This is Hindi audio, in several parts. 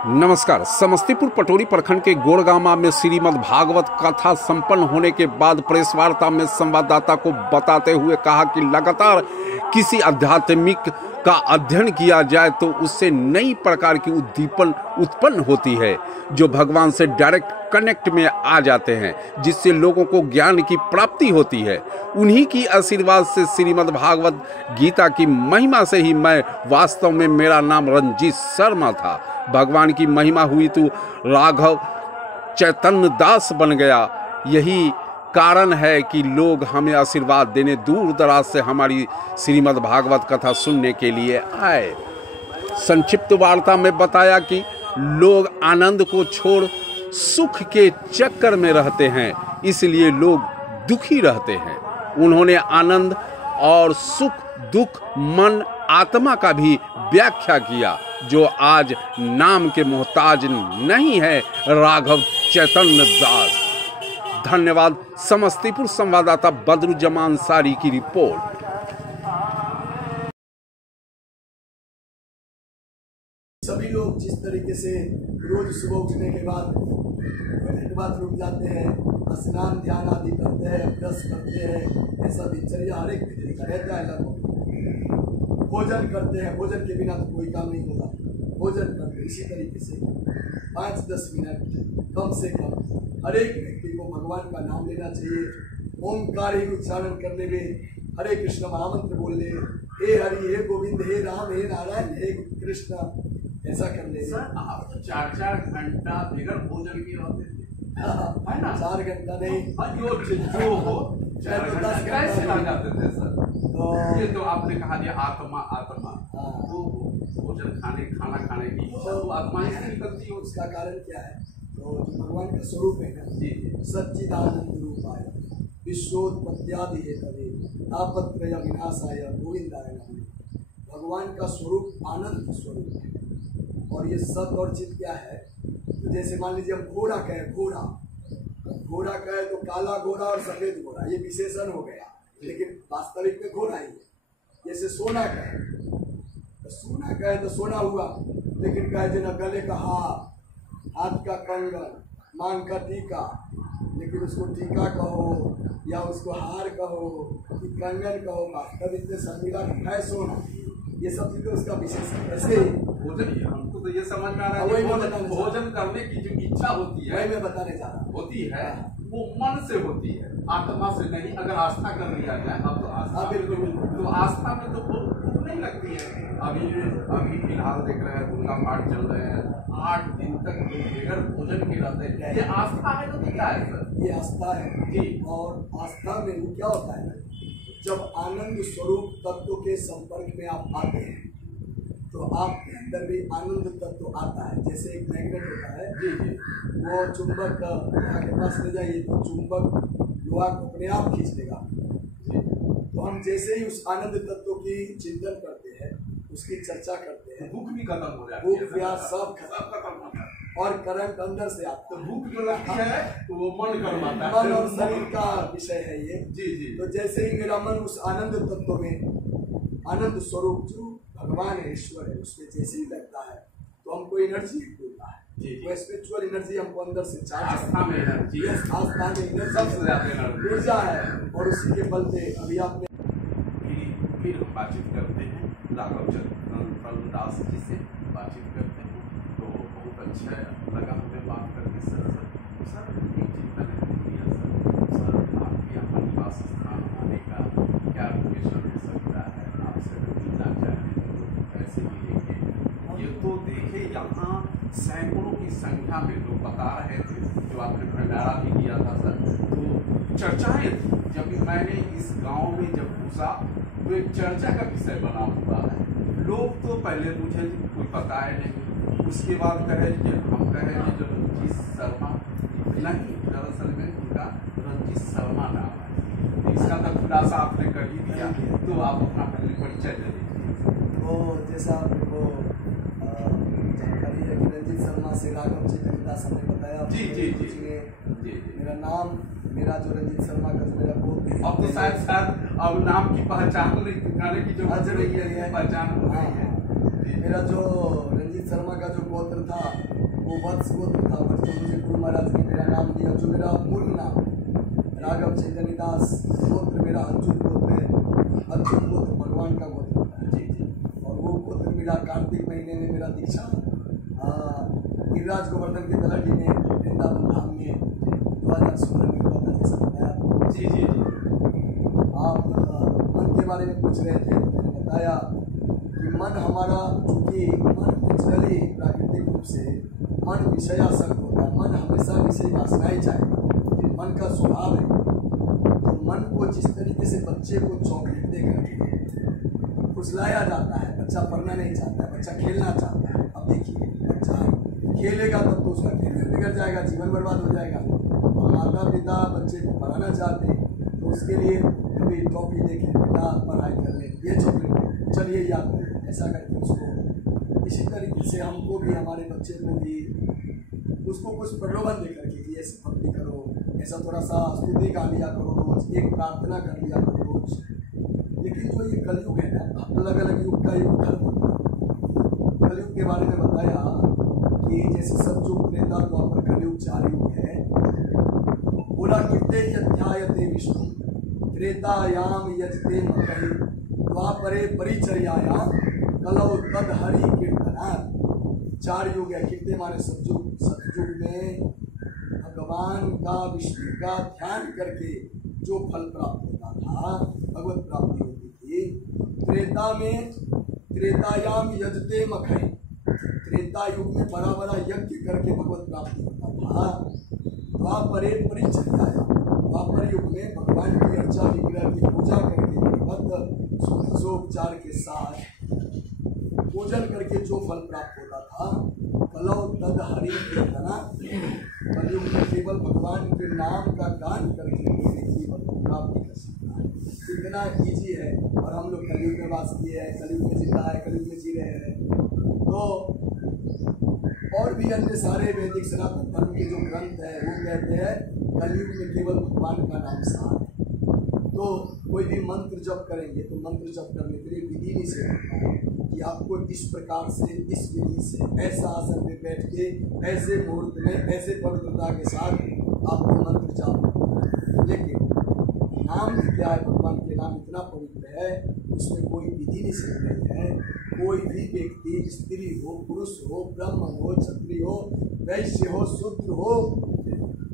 नमस्कार। समस्तीपुर पटोरी प्रखंड के गोड़गामा में श्रीमद् भागवत कथा संपन्न होने के बाद प्रेस वार्ता में संवाददाता को बताते हुए कहा कि लगातार किसी आध्यात्मिक का अध्ययन किया जाए तो उससे नई प्रकार की उद्दीपन उत्पन्न होती है जो भगवान से डायरेक्ट कनेक्ट में आ जाते हैं, जिससे लोगों को ज्ञान की प्राप्ति होती है। उन्हीं की आशीर्वाद से श्रीमद् भागवत गीता की महिमा से ही मैं वास्तव में मेरा नाम रंजीत शर्मा था। भगवान की महिमा हुई तो राघव चैतन्य दास बन गया। यही कारण है कि लोग हमें आशीर्वाद देने दूर दराज से हमारी श्रीमद् भागवत कथा सुनने के लिए आए। संक्षिप्त वार्ता में बताया कि लोग आनंद को छोड़ सुख के चक्कर में रहते हैं, इसलिए लोग दुखी रहते हैं। उन्होंने आनंद और सुख, दुख, मन, आत्मा का भी व्याख्या किया जो आज नाम के मोहताज नहीं है, राघव चैतन्य दास। धन्यवाद। समस्तीपुर संवाददाता बदरुज्जमान सारी की रिपोर्ट। सभी लोग जिस तरीके से रोज सुबह उठने के बाद बाथरूम जाते हैं, स्नान ध्यान आदि करते हैं, ब्रश करते हैं, ऐसा दिनचर्या हर एक व्यक्ति का रहता है। लगभग भोजन करते हैं, भोजन के बिना तो कोई काम नहीं होगा। भोजन करते इसी तरीके से 5-10 मिनट कम से कम हर एक व्यक्ति को भगवान का नाम लेना चाहिए। ओंकार ही उच्चारण करने में हरे कृष्ण महामंत्र बोलने, हे हरि, हे गोविंद, हे राम, हे नारायण, हे कृष्ण, ऐसा करने में। आप तो 4-4 घंटा बिगर भोजन के रहते थे, है ना? 4 घंटा नहीं, जो हो 4 घंटा कैसे लग जाते थे सर? तो ये तो आपने कहा दिया आत्मा तो भोजन खाना खाने की तो आत्मा ही निकलती है। उसका कारण क्या है? तो जो भगवान का स्वरूप है ना, सच्चिदानंद रूपाय विश्वोत्पत्त्यादि हेतवे तापत्रय विनाशाय गोविंदाय नमः। भगवान का स्वरूप आनंद स्वरूप है। और ये सत और चित क्या है? तो जैसे मान लीजिए हम घोड़ा कहें, घोड़ा कहे तो काला घोड़ा और सफेद घोड़ा, ये विशेषण हो गया, लेकिन वास्तविक में घोड़ा ही है। जैसे सोना कहे तो सोना हुआ, लेकिन कहे जो न गले का हार, हाथ का कंगन, मांग का टीका, लेकिन उसको टीका कहो या उसको हार कहो कि कंगन कहो, वास्तविक में शर्मिला है सोना। ये सब चीजें उसका विशेषण कैसे भोजन। हमको तो ये समझ में आ रहा है भोजन करने की जो इच्छा होती है, मैं बताने जा रहा होती है, वो मन से होती है, आत्मा से नहीं। अगर आस्था कर लिया जाए, अब तो आस्था बिल्कुल, तो आस्था में तो भूख नहीं लगती है। अभी फिलहाल देख रहे हैं दुर्गा पाठ चल रहे हैं, 8 दिन तक बगैर भोजन के रहते हैं। ये आस्था है तो क्या है सर? ये आस्था है जी। और आस्था में वो क्या होता है, जब आनंद स्वरूप तत्व के संपर्क में आप आते हैं तो आपके अंदर भी आनंद तत्व आता है। जैसे एक मैग्नेट होता है, जी, वो चुंबक लोहा के पास ले जाइए तो चुंबक लोहा को अपने आप खींच लेगा। तो हम जैसे ही उस आनंद तत्व की चिंतन करते हैं, उसकी चर्चा करते हैं, भूख भी खत्म हो जाती है, भूख प्यास सब खत्म होता है और करंट अंदर से आता तो है। भूख जो लगती है तो वो मन करवाता है, मन और शरीर का विषय है ये। जी। तो जैसे ही मेरा मन उस आनंद तत्व में, आनंद स्वरूप जो भगवान है, ईश्वर है, उसमें जैसे ही लगता है तो हमको एनर्जी मिलता है। वो स्पिरिचुअल एनर्जी हमको अंदर से आस्था में एनर्जी, आस्था में एनर्जी सबसे ज्यादा ऊर्जा है। और उसी के बल पे अभी आपने फिर बातचीत करते हैं राघव चंद्र दास जी से बातचीत करते हैं। तो बहुत अच्छा लगा हमें बात करके। सर एक चीज मैंने किया सर आपके यहाँ निवास स्थान आने का क्या लोकेशन हो सकता है? आपसे मिलना चाहें तो कैसे मिलेंगे? ये तो देखे यहाँ सैकड़ों की संख्या में लोग बता रहे थे, जो आपने भंडारा भी किया था सर, तो चर्चाएं थी। जब मैंने इस गांव में जब घुसा तो एक चर्चा का विषय बना हुआ है। लोग तो पहले मुझे कोई पता है नहीं, उसके बाद कहे कि हम कहे कि जो रंजीत शर्मा नहीं, दरअसल में उनका रंजीत शर्मा नाम है। इसका तो खुलासा आपने कर ही दिया, तो आप अपना पहले परिचय दे दीजिए। तो जैसा आपको जानकारी है कि रंजीत शर्मा से राघव चैतन्य दास हमने बताया। जी। मेरा जो रंजीत शर्मा का जो मेरा गोत्र, अब तो शायद अब नाम की पहचान की जो पहचान हो रही है। मेरा जो रंजीत शर्मा का जो गोत्र था वो वत्स गोत्र था, पर जो मुझे गुरु महाराज ने मेरा नाम दिया, जो मेरा मूल नाम राघव चैतन्य दास, गोत्र मेरा अच्युत गोत्र है। अच्युत गोत्र भगवान का गोत्र होता है। जी। और वो गोत्र मिला कार्तिक महीने में मेरा दीक्षा गिरिराज गोवर्धन के तलाटी में वृंदावन धाम में 2016 में हुआ था, जैसा बताया। जी जी आप मन के बारे में पूछ रहे थे, तो मैंने बताया कि मन हमारा, चूँकि मन नेचुरली प्राकृतिक रूप से मन विषयासक्त होता है, मन हमेशा विषय वासनाएं चाहेगा, मन का स्वभाव है। तो मन को जिस तरीके से बच्चे को चॉकलेट दे करके फुसलाया जाता है, बच्चा पढ़ना नहीं चाहता है, बच्चा खेलना चाहता है। अब देखिए, बच्चा खेलेगा तब तो उसका खेल बिगड़ जाएगा, जीवन बर्बाद हो जाएगा। माता पिता बच्चे को पढ़ाना चाहते हैं तो उसके लिए कभी टॉफी देखें, बेटा पढ़ाई कर ले, ये चॉकलेट चलिए याद करें, ऐसा करके उसको। इसी तरीके से हमको भी, हमारे बच्चे को भी उसको कुछ प्रलोभन दे करके कि ऐसे भक्ति करो, ऐसा थोड़ा सा स्तुति गा लिया करो रोज, एक प्रार्थना कर लिया करो रोज। लेकिन जो ये कलयुग है ना, अलग अलग युग का युग धर्म होता है। कलयुग के बारे में बताया कि जैसे सतयुग, त्रेता, द्वापर, कलयुग 4 युग है। बोला किते यध्यायते विष्णु त्रेतायाम यजते मकहि द्वापरे परिचर्यायाम कलौ तद हरि कीर्तना। 4 युग है। कीर्ति माने सतयुग। सतयुग में भगवान का, विष्णु का ध्यान करके जो फल प्राप्त होता था, भगवत प्राप्ति होती थी। त्रेता में, त्रेतायाम यजते मखई, त्रेता युग में बड़ा बड़ा यज्ञ करके भगवत प्राप्ति होता था। द्वापरे परिचर्यायाम, द्वापर युग में भगवान की अर्चा, विग्रह की पूजा करके विधिवत षोडशोपचार के साथ पूजन करके जो फल प्राप्त होता था, कलौ तद हरि कीर्तना। कलयुग में केवल भगवान के नाम का गान करके कोई जीवन को प्राप्ति कर सकता है। इतना ईजी है। और हम लोग कलयुग में वास किए हैं, कलयुग में जिंदा है, कलयुग में जी रहे हैं। तो और भी अन्य सारे वैदिक सनातन धर्म के जो ग्रंथ है वो कहते हैं कलयुग में केवल भगवान का नाम सार है। तो कोई भी मंत्र जप करेंगे तो मंत्र जप करने के लिए विधि निषेध होता है कि आपको इस प्रकार से, इस विधि से, ऐसा आसन में बैठ के, ऐसे मुहूर्त में, ऐसे पवित्रता के साथ आपको मंत्र जाप करना है। लेकिन नाम क्या है, भगवान के नाम इतना पवित्र है, उसमें कोई विधि निषेध नहीं है। कोई भी व्यक्ति, स्त्री हो, पुरुष हो, ब्राह्मण हो, क्षत्रिय हो, वैश्य हो, शूद्र हो,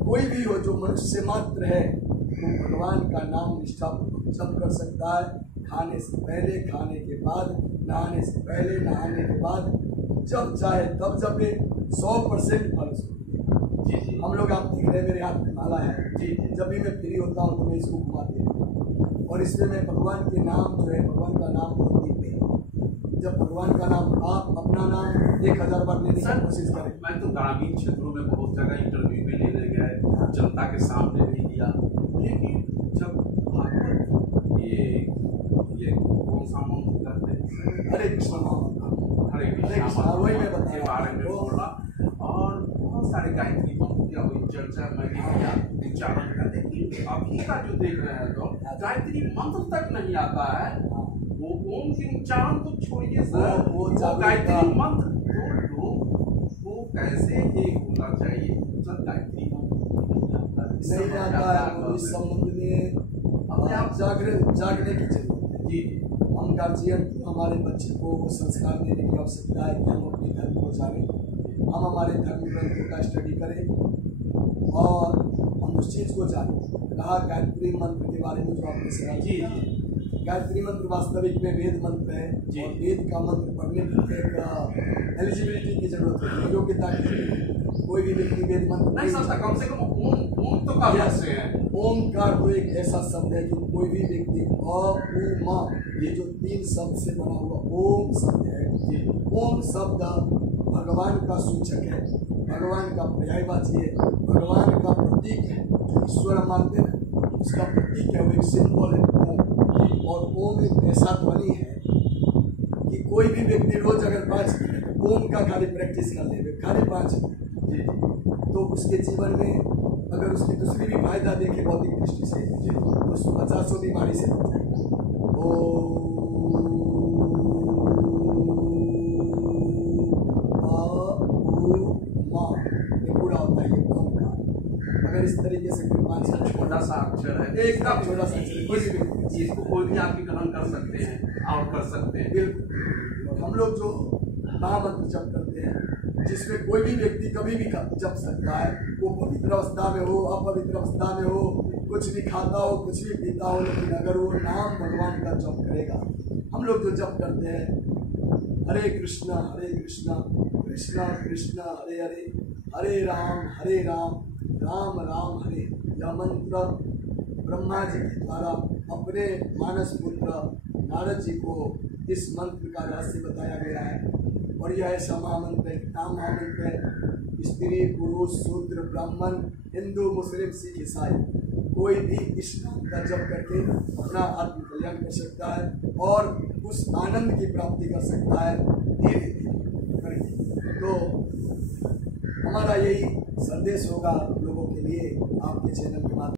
कोई भी हो जो मनुष्य मात्र है, तो भगवान का नाम निष्ठापूर्वक जप कर सकता है। खाने से पहले, खाने के बाद, नहाने से पहले, नहाने के बाद, जब चाहे तब जपे, 100% फल सुनिए। जी जी हम लोग, आप देख रहे हैं मेरे हाथ में माला है। जी जी जब भी मैं फ्री होता हूँ तो मैं इसको घुमाते हूँ और इसमें मैं भगवान के नाम जो है, भगवान का नाम बहुत दीपे है। जब भगवान का नाम, आप अपना नाम 1000 बार लेने की कोशिश करें। मैं तो ग्रामीण क्षेत्रों में बहुत जगह इंटरव्यू में लेने गए, जनता के सामने भी दिया। लेकिन जब भागवत ये कौन सा मंत्र करते हैं, हरे कृष्ण महामंत्र, हरे कृष्णा, कृष्णा वही मैं बता के रहा हूँ। बारे में बोला और बहुत सारे गायत्री मंत्र किया, वही चर्चा मैंने किया, उच्चारण का। लेकिन अभी का जो देख रहे हैं लोग, गायत्री मंत्र तक नहीं आता है। वो ओम की उच्चारण तो छोड़िए सर, वो गायत्री मंत्र जो लोग वो कैसे एक होना चाहिए, सर गायत्री मंत्र नहीं आता है। तो इस संबंध में अपने आप जागने की जरूरत है। जी हम गार्जियन को, हमारे बच्चे को संस्कार देने की आवश्यकता है कि हम अपने धर्म को जानें, हम हमारे धर्म ग्रंथों का स्टडी करें और हम उस चीज़ को जानें। कहा गायत्री मंत्र के बारे में जो आपने सवाल जी किया, गायत्री मंत्र वास्तविक में वेद मंत्र है। जी। और वेद का मंत्र पढ़ने की एक एलिजिबिलिटी की जरूरत है, योग्यता की जरूरत है। कोई भी व्यक्ति वेद मंत्र नहीं सकता, कम से कम ओम तो का से है। ओमकार तो एक ऐसा शब्द है कि कोई भी व्यक्ति ये जो 3 शब्द से बना हुआ ओम शब्द है, ओम शब्द भगवान का सूचक है, भगवान का पर्यायवाची है, भगवान का प्रतीक है। जो ईश्वर मानते हैं उसका प्रतीक है, वो एक सिंबल है ओम। और ओम एक ऐसा ध्वनि है कि कोई भी व्यक्ति रोज अगर 5 मिनट ओम का खाली प्रैक्टिस कर ले, खाली 5 मिनट, तो उसके जीवन में अगर उसकी दूसरी भी फायदा देखे भौतिक दृष्टि से, तो उसको 50 बीमारी से बच जाएगा। ओ माँ, ये पूरा होता है ये ओंकार। अगर इस तरीके से कोई 5 छोटा सा अक्षर है, एकदम छोटा सा अक्षर, इसको कोई भी आपकी ग्रहण कर सकते हैं और कर सकते हैं। बिल्कुल। हम लोग जो महामंत्र जप करते हैं, जिसमें कोई भी व्यक्ति कभी भी जप सकता है, वो पवित्र अवस्था में हो, अपवित्र अवस्था में हो, कुछ भी खाता हो, कुछ भी पीता हो, लेकिन अगर वो नाम भगवान का जप करेगा, हम लोग जो जप करते हैं हरे कृष्णा कृष्णा कृष्णा हरे हरे, हरे राम राम राम हरे, यह मंत्र ब्रह्मा जी के द्वारा अपने मानस पुत्र नारद जी को इस मंत्र का रहस्य बताया गया है। और यह ऐसा महामंत्र है, नाम महामंत्र है। स्त्री पुरुष शूद्र ब्राह्मण हिंदू मुस्लिम सिख ईसाई कोई भी इस नाम का जप करके अपना आत्म कल्याण कर सकता है और उस आनंद की प्राप्ति कर सकता है धीरे धीरे करके। तो हमारा यही संदेश होगा लोगों के लिए आपके चैनल के माध्यम